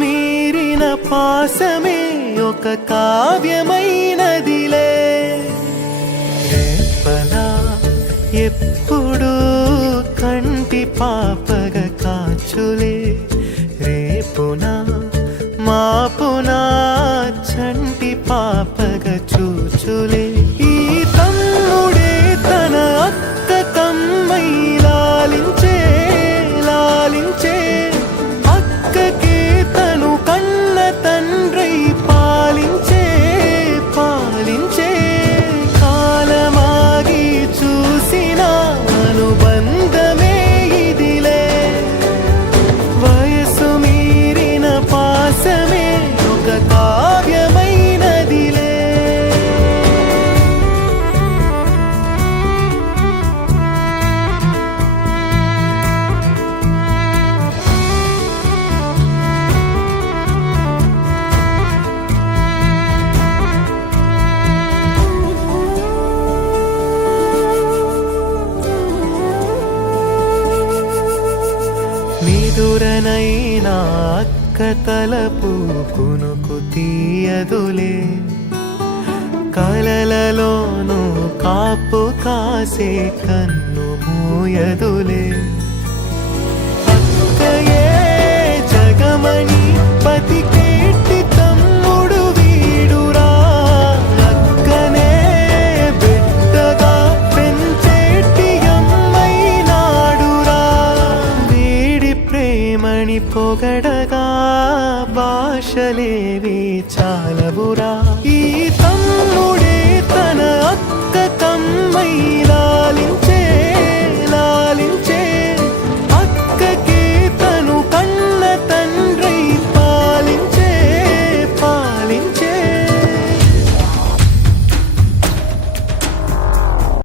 మీరిన పాసమే ఒక కావ్యమైనదిలే. రేపలా ఎప్పుడు కంటి పాపగ కాచులే, రేపునా మాపునా చంటి పాపగ చూచులే. ఈ తమ్ముడే తన అక్క కమ్మై లాలించే లాలించే, అక్కకే తను కన్న తండ్రై పాలించే పాలించే. కాలమాగి చూసిన అనుబంధమే ఇదిలే, వయసు మీరిన పాసమే ఒక కావ్యమైనదిలే. నిదురనైనా అక్క తలపు కునుకు తీయదులే, కలలలోనూ కాపు కాసే కన్ను మూయదులే. అక్కయే జగమణి బతికేటి తమ్ముడు వీడురా, అక్కనే బిడ్డగా పెంచేటి అమ్మైనాడురా. వీడి ప్రేమని పొగడగా భాషలేవి చాలవురా.